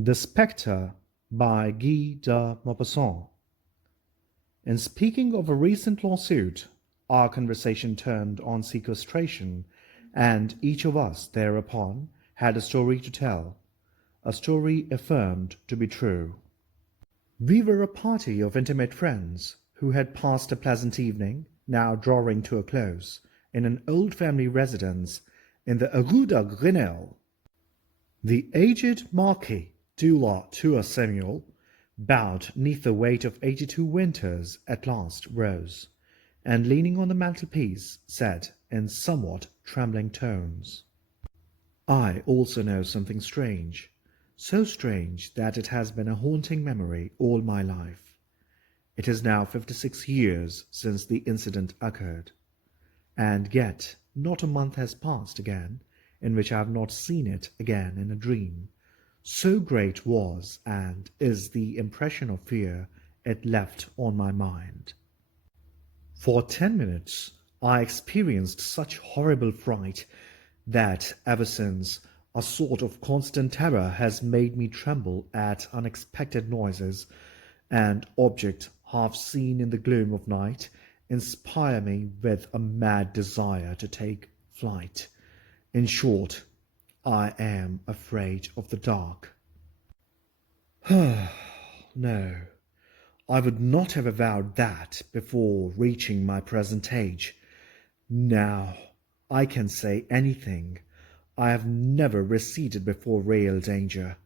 The Spectre by Guy de Maupassant. In speaking of a recent lawsuit, our conversation turned on sequestration, and each of us thereupon had a story to tell, a story affirmed to be true. We were a party of intimate friends who had passed a pleasant evening, now drawing to a close, in an old family residence in the Rue de Grenelle. The aged Marquis de la Tour Samuel, bowed neath the weight of 82 winters, at last rose, and leaning on the mantelpiece, said in somewhat trembling tones, "I also know something strange, so strange that it has been a haunting memory all my life. It is now 56 years since the incident occurred, and yet not a month has passed again in which I have not seen it again in a dream. So great was and is the impression of fear it left on my mind. For 10 minutes I experienced such horrible fright that ever since a sort of constant terror has made me tremble at unexpected noises, and objects half seen in the gloom of night inspire me with a mad desire to take flight. In short, I am afraid of the dark." No, I would not have avowed that before reaching my present age. Now I can say anything. I have never receded before real danger.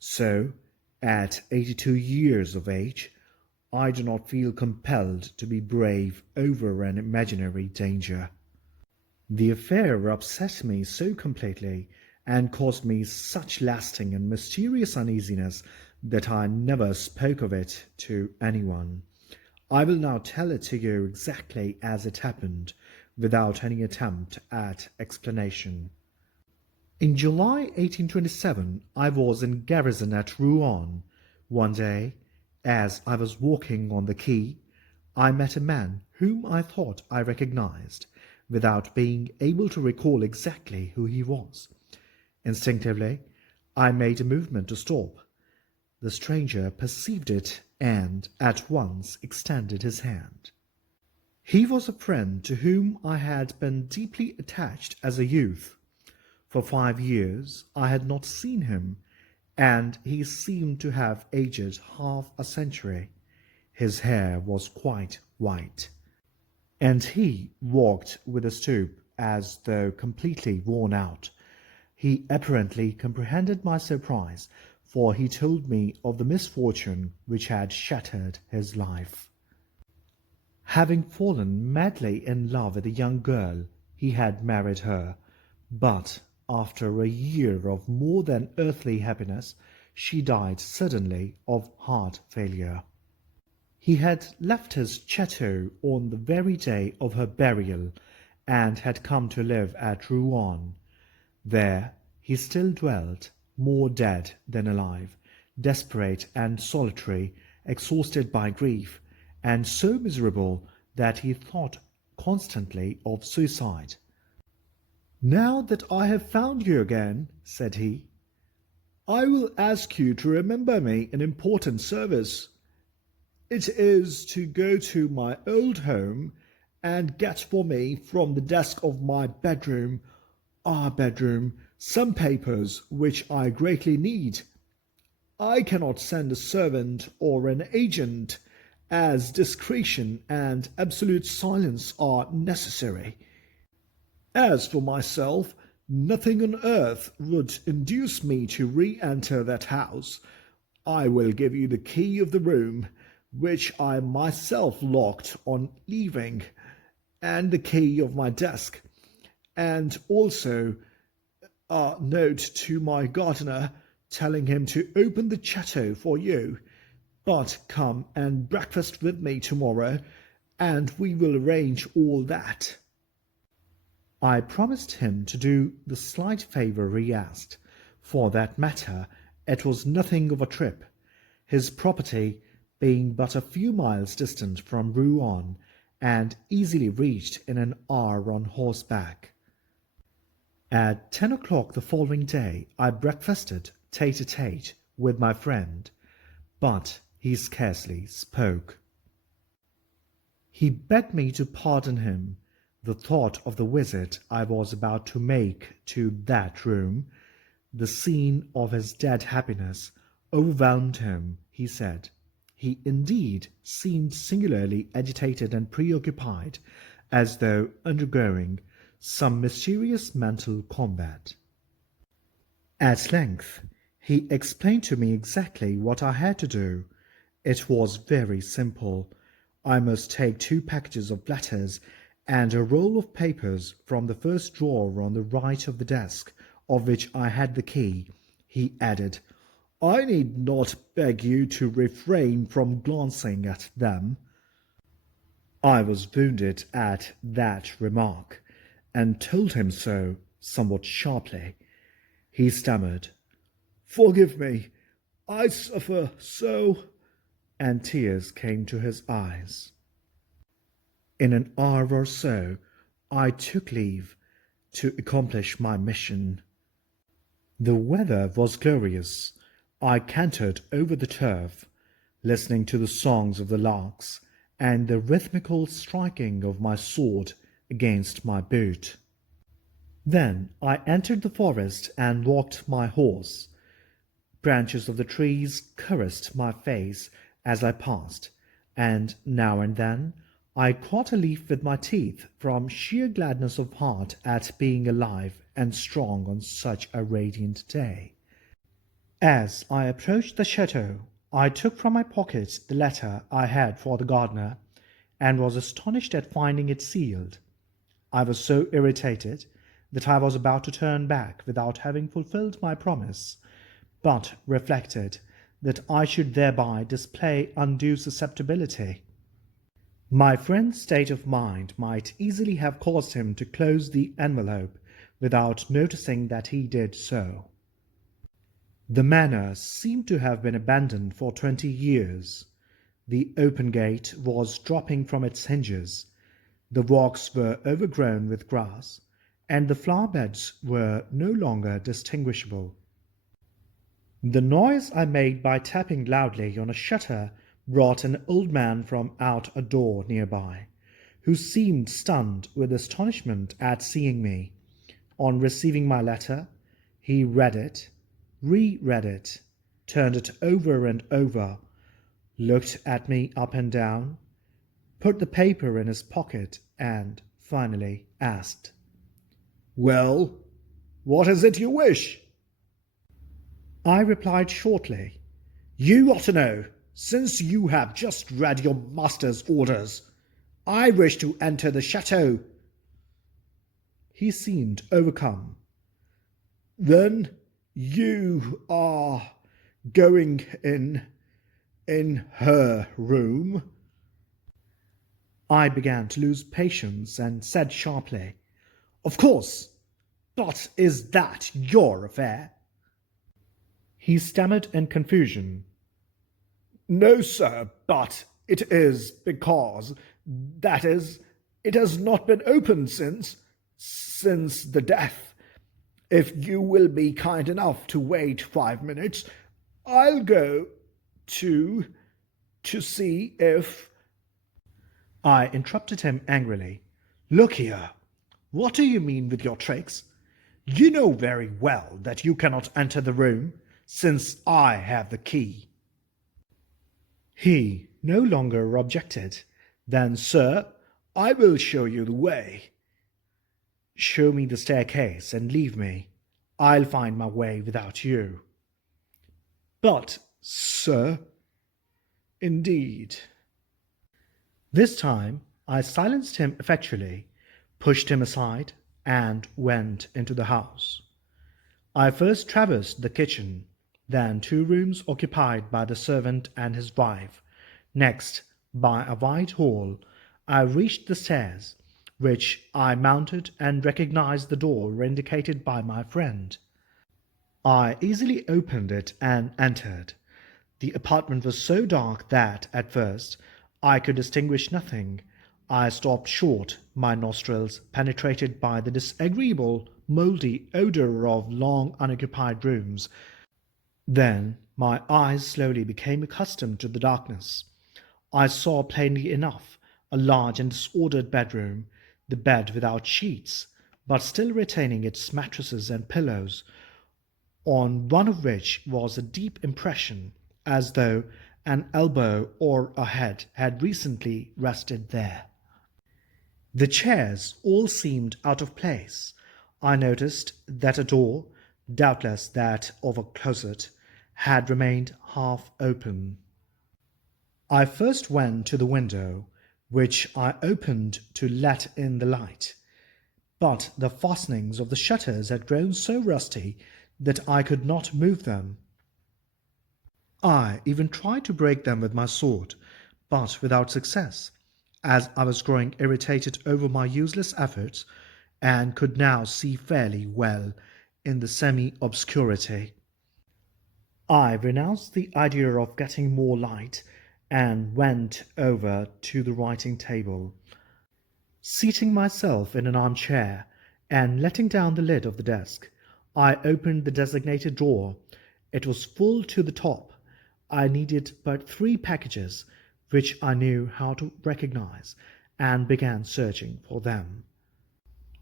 So, at 82 years of age, I do not feel compelled to be brave over an imaginary danger. The affair upset me so completely and caused me such lasting and mysterious uneasiness that I never spoke of it to anyone. I will now tell it to you exactly as it happened, without any attempt at explanation. In July 1827 I was in garrison at Rouen. One day, as I was walking on the quay, I met a man whom I thought I recognized, without being able to recall exactly who he was. Instinctively, I made a movement to stop. The stranger perceived it and at once extended his hand. He was a friend to whom I had been deeply attached as a youth. For 5 years I had not seen him, and he seemed to have aged half a century. His hair was quite white, and he walked with a stoop as though completely worn out. He apparently comprehended my surprise, for he told me of the misfortune which had shattered his life. Having fallen madly in love with a young girl, he had married her, but after a year of more than earthly happiness, she died suddenly of heart failure. He had left his chateau on the very day of her burial, and had come to live at Rouen. There he still dwelt, more dead than alive, desperate and solitary, exhausted by grief, and so miserable that he thought constantly of suicide. "Now that I have found you again," said he, "I will ask you to remember me an important service. It is to go to my old home and get for me from the desk of my bedroom, our bedroom, some papers which I greatly need. I cannot send a servant or an agent, as discretion and absolute silence are necessary. As for myself, nothing on earth would induce me to re-enter that house. I will give you the key of the room, which I myself locked on leaving, and the key of my desk, and also a note to my gardener telling him to open the chateau for you. But come and breakfast with me tomorrow, and we will arrange all that." I promised him to do the slight favour he asked. For that matter, it was nothing of a trip, his property being but a few miles distant from Rouen, and easily reached in an hour on horseback. At 10 o'clock the following day I breakfasted tête-à-tête with my friend, but he scarcely spoke. He begged me to pardon him. The thought of the visit I was about to make to that room, the scene of his dead happiness, overwhelmed him, he said. He indeed seemed singularly agitated and preoccupied, as though undergoing some mysterious mental combat. At length he explained to me exactly what I had to do. It was very simple. I must take 2 packages of letters and a roll of papers from the first drawer on the right of the desk, of which I had the key. He added, "I need not beg you to refrain from glancing at them." I was wounded at that remark, and told him so somewhat sharply. He stammered, "Forgive me, I suffer so," and tears came to his eyes. In an hour or so I took leave to accomplish my mission. The weather was glorious. I cantered over the turf, listening to the songs of the larks and the rhythmical striking of my sword against my boot. Then I entered the forest and walked my horse. Branches of the trees caressed my face as I passed, and now and then I caught a leaf with my teeth from sheer gladness of heart at being alive and strong on such a radiant day. As I approached the chateau, I took from my pocket the letter I had for the gardener, and was astonished at finding it sealed. I was so irritated that I was about to turn back without having fulfilled my promise, but reflected that I should thereby display undue susceptibility. My friend's state of mind might easily have caused him to close the envelope without noticing that he did so. The manor seemed to have been abandoned for 20 years. The open gate was dropping from its hinges, the walks were overgrown with grass, and the flower beds were no longer distinguishable. The noise I made by tapping loudly on a shutter brought an old man from out a door near by, who seemed stunned with astonishment at seeing me. On receiving my letter, he read it, re-read it, turned it over and over, looked at me up and down, put the paper in his pocket, and finally asked, "Well, what is it you wish?" I replied shortly, "You ought to know, since you have just read your master's orders. I wish to enter the chateau." He seemed overcome. "Then you are going in her room?" I began to lose patience and said sharply, "Of course, but is that your affair?" He stammered in confusion, "No, sir, but it is because, that is, it has not been opened since the death. If you will be kind enough to wait 5 minutes, I'll go to see if—" I interrupted him angrily. "Look here, what do you mean with your tricks? You know very well that you cannot enter the room, since I have the key." He no longer objected. "Then, sir, I will show you the way." "Show me the staircase and leave me. I'll find my way without you." "But, sir—" "Indeed." This time I silenced him effectually, pushed him aside, and went into the house. I first traversed the kitchen, then 2 rooms occupied by the servant and his wife. Next, by a wide hall, I reached the stairs, which I mounted and recognized the door indicated by my friend. I easily opened it and entered. The apartment was so dark that, at first, I could distinguish nothing. I stopped short, my nostrils penetrated by the disagreeable, mouldy odour of long unoccupied rooms. Then my eyes slowly became accustomed to the darkness. I saw plainly enough a large and disordered bedroom, the bed without sheets, but still retaining its mattresses and pillows, on one of which was a deep impression, as though an elbow or a head had recently rested there. The chairs all seemed out of place. I noticed that a door, doubtless that of a closet, had remained half open. I first went to the window, which I opened to let in the light, but the fastenings of the shutters had grown so rusty that I could not move them. I even tried to break them with my sword, but without success, as I was growing irritated over my useless efforts and could now see fairly well in the semi-obscurity. I renounced the idea of getting more light and went over to the writing table. Seating myself in an armchair and letting down the lid of the desk, I opened the designated drawer. It was full to the top. I needed but three packages, which I knew how to recognize, and began searching for them.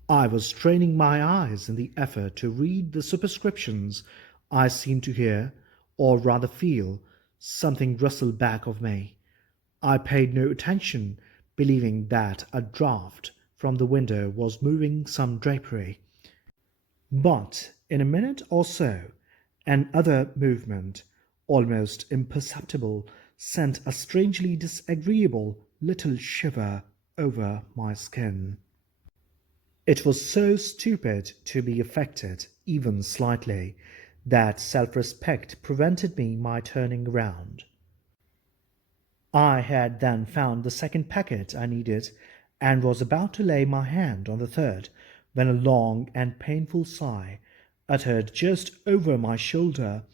I was straining my eyes in the effort to read the superscriptions. I seemed to hear, or rather feel, something rustle back of me. I paid no attention, believing that a draught from the window was moving some drapery. But in a minute or so, another movement, almost imperceptible, sent a strangely disagreeable little shiver over my skin. It was so stupid to be affected, even slightly, that self-respect prevented me my turning round. I had then found the second packet I needed, and was about to lay my hand on the third, when a long and painful sigh, uttered just over my shoulder,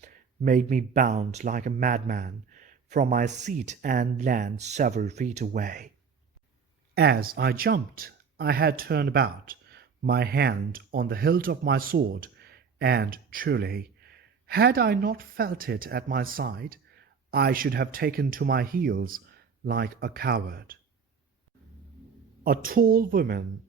made me bound like a madman from my seat and land several feet away. As I jumped, I had turned about, my hand on the hilt of my sword, and truly, had I not felt it at my side, I should have taken to my heels like a coward. A tall woman,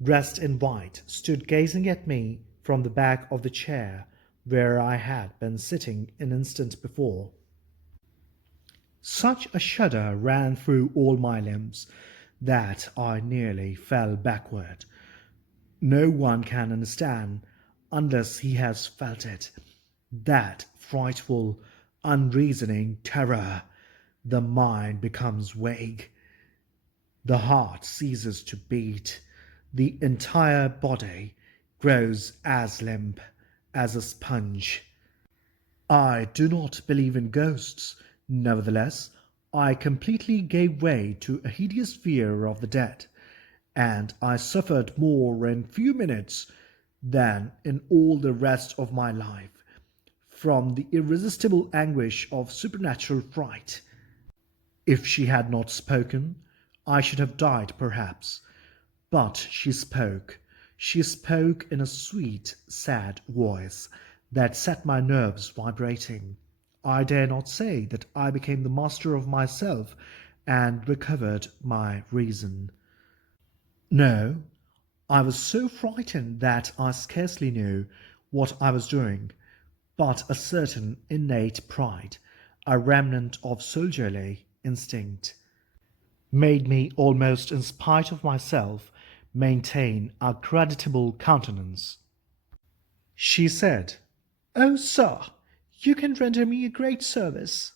dressed in white, stood gazing at me from the back of the chair where I had been sitting an instant before. Such a shudder ran through all my limbs that I nearly fell backward. No one can understand, unless he has felt it, that frightful, unreasoning terror. The mind becomes vague. The heart ceases to beat. The entire body grows as limp as a sponge. I do not believe in ghosts. Nevertheless, I completely gave way to a hideous fear of the dead, and I suffered more in few minutes than in all the rest of my life, from the irresistible anguish of supernatural fright. If she had not spoken, I should have died perhaps. But she spoke. She spoke in a sweet, sad voice that set my nerves vibrating. I dare not say that I became the master of myself and recovered my reason. No, I was so frightened that I scarcely knew what I was doing, but a certain innate pride, a remnant of soldierly instinct, made me, almost in spite of myself, maintain a creditable countenance. She said, "Oh, sir, you can render me a great service."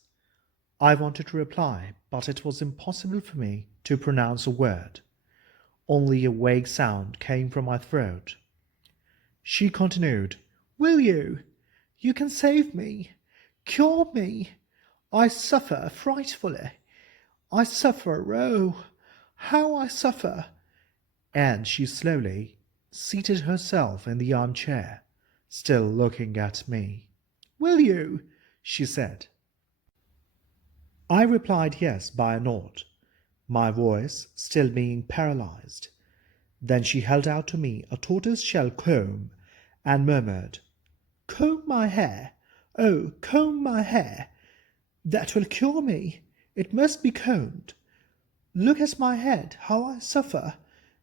I wanted to reply, but it was impossible for me to pronounce a word. Only a vague sound came from my throat. She continued, "Will you? You can save me, cure me. I suffer frightfully. I suffer, oh, how I suffer!" And she slowly seated herself in the armchair, still looking at me. "Will you?" she said. I replied yes by a nod, my voice still being paralyzed. Then she held out to me a tortoise-shell comb and murmured, "Comb my hair. Oh, comb my hair. That will cure me. It must be combed. Look at my head, how I suffer,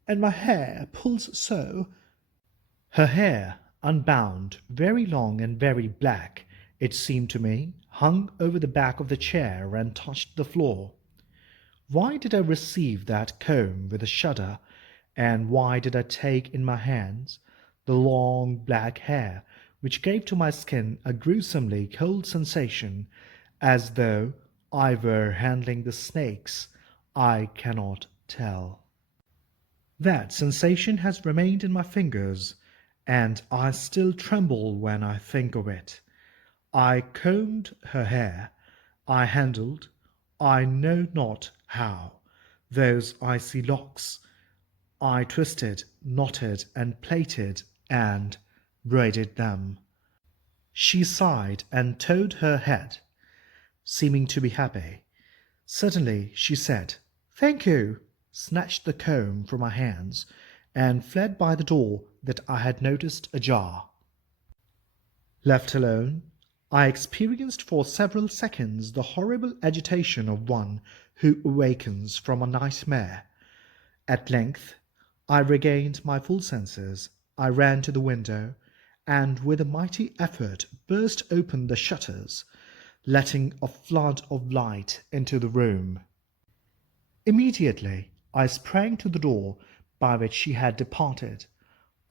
and my hair pulls so. Her hair, unbound, very long and very black, it seemed to me, hung over the back of the chair and touched the floor. Why did I receive that comb with a shudder, and why did I take in my hands the long black hair, which gave to my skin a gruesomely cold sensation, as though I were handling the snakes? I cannot tell. That sensation has remained in my fingers, and I still tremble when I think of it. I combed her hair, I handled, I know not how, those icy locks. I twisted, knotted, and plaited, and braided them. She sighed and toed her head, seeming to be happy. Suddenly she said, "Thank you," snatched the comb from my hands, and fled by the door that I had noticed ajar. Left alone, I experienced for several seconds the horrible agitation of one who awakens from a nightmare. At length I regained my full senses. I ran to the window, and with a mighty effort burst open the shutters, letting a flood of light into the room. Immediately I sprang to the door by which she had departed.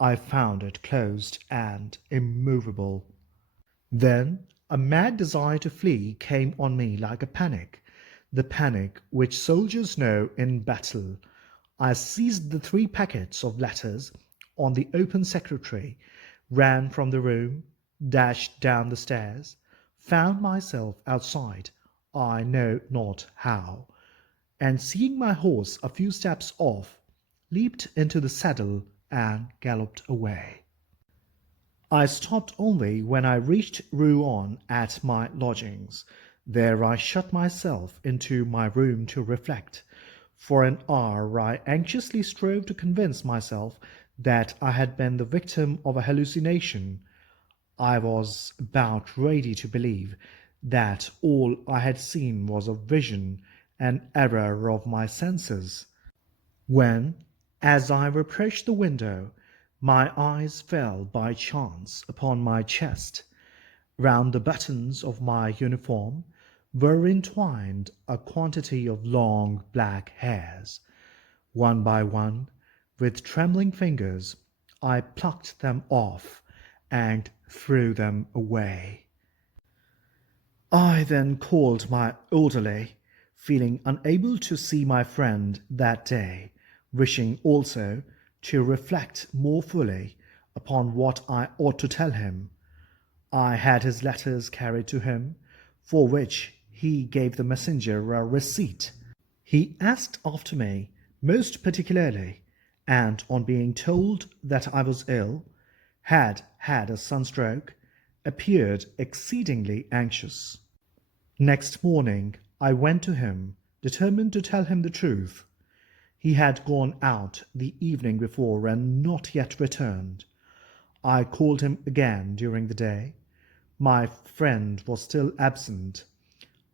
I found it closed and immovable. Then a mad desire to flee came on me like a panic, the panic which soldiers know in battle. I seized the 3 packets of letters on the open secretary, ran from the room, dashed down the stairs, found myself outside, I know not how, and seeing my horse a few steps off, leaped into the saddle and galloped away. I stopped only when I reached Rouen at my lodgings. There I shut myself into my room to reflect. For an hour I anxiously strove to convince myself that I had been the victim of a hallucination. I was about ready to believe that all I had seen was a vision, an error of my senses, when, as I approached the window, my eyes fell by chance upon my chest. Round the buttons of my uniform were entwined a quantity of long black hairs. One by one, with trembling fingers, I plucked them off and threw them away. I then called my orderly, feeling unable to see my friend that day, wishing also to reflect more fully upon what I ought to tell him. I had his letters carried to him, for which he gave the messenger a receipt. He asked after me most particularly, and on being told that I was ill, had had a sunstroke, appeared exceedingly anxious. Next morning I went to him, determined to tell him the truth. He had gone out the evening before and not yet returned. I called him again during the day. My friend was still absent.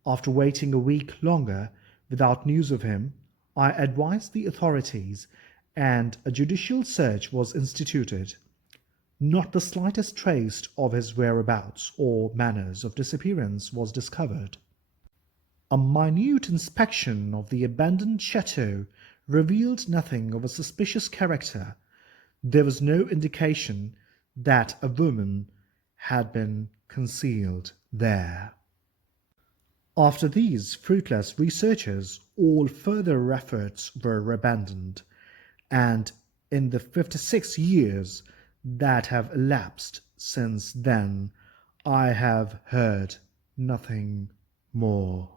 After waiting a week longer without news of him, I advised the authorities, and a judicial search was instituted. Not the slightest trace of his whereabouts or manners of disappearance was discovered. A minute inspection of the abandoned chateau revealed nothing of a suspicious character. There was no indication that a woman had been concealed there. After these fruitless researches, all further efforts were abandoned, and in the 56 years that have elapsed since then, I have heard nothing more.